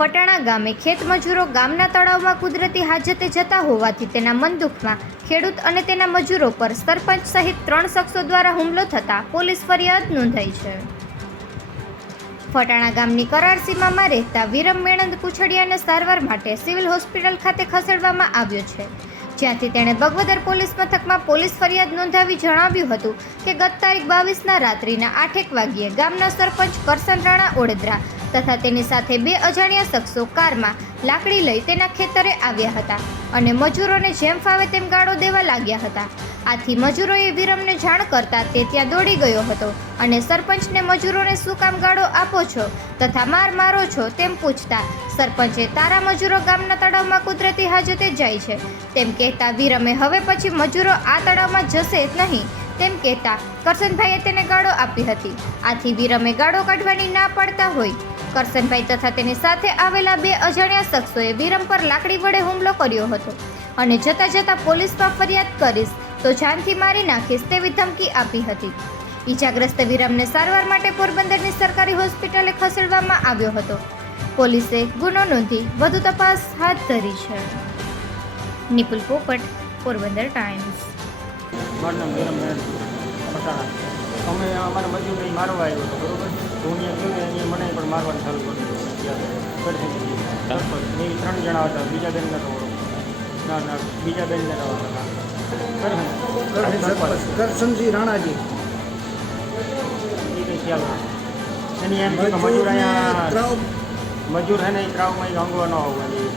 ફટાણા ગામે ખેતમજૂરો ગામના તળાવમાં કુદરતી હાજતે જતા હોવાથી તેના મનદુખમાં ખેડૂત અને તેના મજૂરો પર સરપંચ સહિત ત્રણ શખ્સો દ્વારા હુમલો થતાં પોલીસ ફરિયાદ નોંધાઈ છે. ફટાણા ગામની કરાર સીમામાં રહેતા વિરમ મેણંદ કુછડિયાને સારવાર માટે સિવિલ હોસ્પિટલ ખાતે ખસેડવામાં આવ્યો છે. જ્યાંથી તેણે બગવદર પોલીસ મથકમાં પોલીસ ફરિયાદ નોંધાવી જણાવ્યું હતું કે ગત તારીખ બાવીસના રાત્રિના આઠેક વાગ્યે ગામના સરપંચ કરસન રાણા ઓડેદરા તથા તેની સાથે બે અજાણ્યા શખ્સો કારમાં લાકડી લઈ તેના ખેતરે આવ્યા હતા અને મજૂરોને જેમ ફાવે તેમ ગાળો દેવા લાગ્યા હતા. આથી મજૂરોએ વિરમને જાણ કરતા તે ત્યાં દોડી ગયો હતો અને સરપંચને મજૂરોને શું કામ ગાળો આપો છો તથા માર મારો છો તેમ પૂછતા સરપંચે તારા મજૂરો ગામના તળાવમાં કુદરતી હાજતે જાય છે. તેમ કહેતા વિરમે હવે પછી મજૂરો આ તળાવમાં જશે નહીં. તેમ કહેતા કરશનભાઈએ તેને ગાળો આપી હતી. આથી વિરમે ગાળો કાઢવાની ના પાડતા હોય. કરશનભાઈ તથા તેની સાથે આવેલા બે અજાણ્યા શખ્સોએ વિરમ પર લાકડી વડે હુમલો કર્યો હતો. અને જતાં જતાં પોલીસમાં ફરિયાદ કરીશ, તો જાનથી મારી નાખીશ તેવી ધમકી આપી હતી. ઈજાગ્રસ્ત વિરમને સારવાર માટે પોરબંદરની સરકારી હોસ્પિટલે ખસેડવામાં આવ્યો હતો. પોલીસે ગુનો નોંધી વધુ તપાસ હાથ ધરી છે. નિપુલ પોપટ, પોરબંદર ટાઈમ્સ. મારું નામ વિરમ પટાણા અમે અમારા મજૂર અહીં મારવા આવ્યો હતો બરોબર? હું અહીંયા ગયો ને અહીંયા મને પણ મારવાનું ચાલુ કરી દીધું. એ ત્રણ જણા હતા બીજા બેન નતો ના ના બીજા બેન નતા હતા કરશનસિંહ રાણાજી. એ કંઈ ખ્યાલ એની એમ મજૂર અહીંયા મજૂર હે ને એ ત્રાવમાં અંગવા ન ન આવવાની.